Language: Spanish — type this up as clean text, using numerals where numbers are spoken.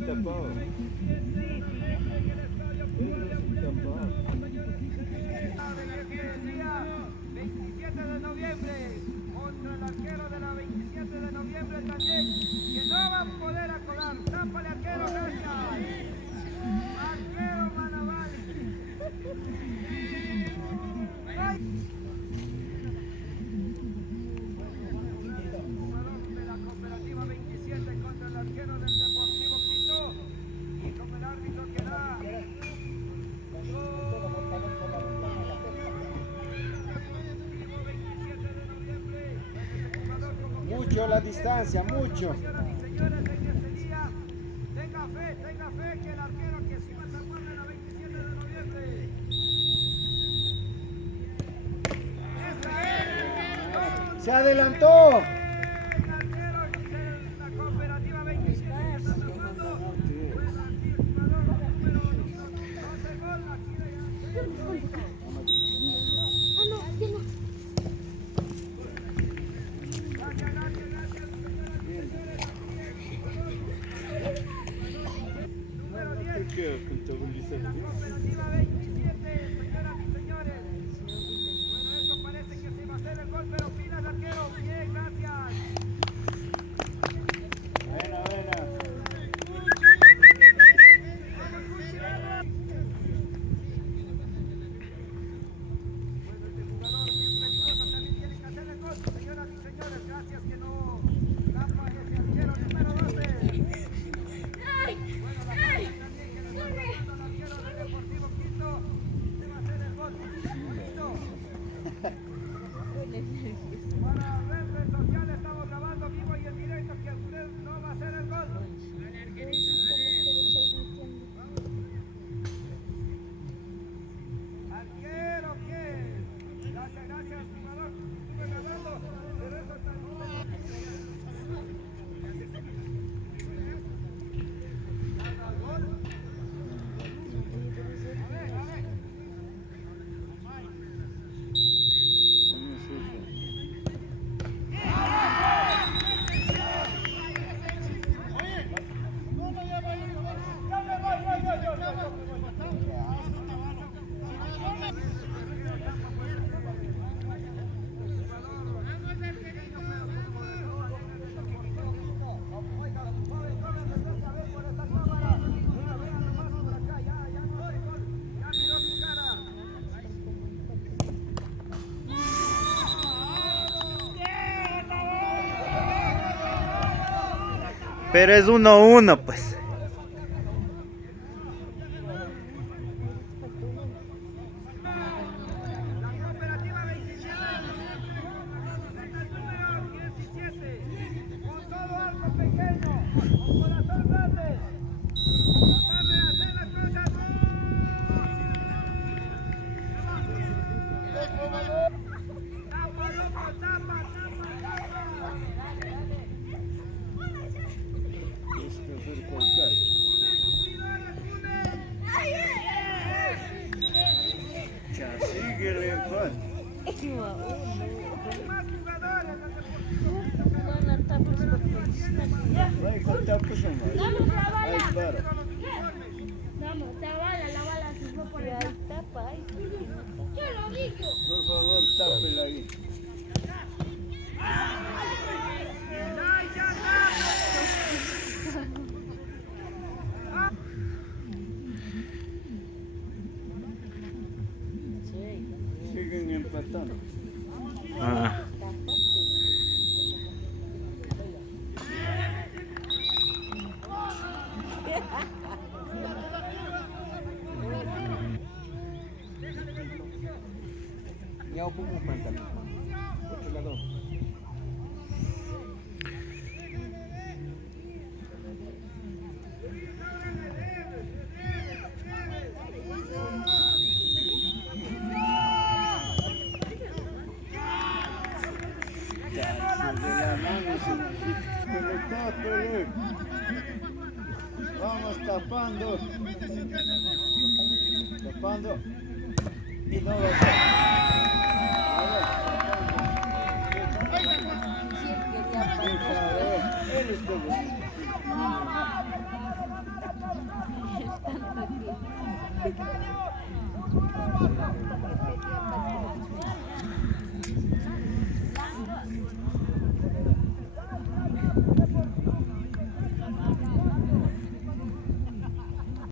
sin tapado. Pedro sin tapado. 27 de noviembre contra el arquero de la 27 de noviembre también, que no va a poder acordar. Tápale arquero, gracias. Arquero Manaval. Jugador de la cooperativa 27 contra el arquero del Deportivo Quito. Y con el árbitro que da. Mucho la distancia, mucho. Señoras y señores, en este día, tenga fe que el arquero que sí va a salvar de la 27 de noviembre. ¡Esa es! Se adelantó. El arquero de la cooperativa 27 que está tapando. Fue el jugador número 12 gol. Aquí ya. Número 10. ¿Qué contabiliza La bien? cooperativa 27, señoras y señores. Bueno, esto parece que se va a hacer el gol, pero pila el arquero. Bien, gracias. Buena, buena. Bueno, este jugador sí es peligroso, también tiene que hacer el gol. Señoras y señores, gracias que no tapa ese arquero número 12. Bueno, la falta también que le está pasando al arquero del Deportivo Quito. Se va a hacer el gol. Bonito. Para redes sociales estamos grabando vivo y en directo que usted no va a hacer el gol. Arquero, ¿qué? Gracias, jugador. Estuve ganando, pero eso también. Haga el gol. A ver. Pero es 1-1, pues. La cooperativa 27, el número 17, con todo arco pequeño, con corazón grande, tratar de hacer las cosas. Tapa, loco, tapa. Ya, síguele, Juan. Más jugadores del No hay que tapas nomás. Ahí para. Vamos, la bala se fue por allá. Yo lo digo. Por favor, tápela ahí. Siguen empatando. Ah. Ya un poco pantalón. Otro lado. Vamos tapando. Tapando. Y no va a ser. Él estuvo. está.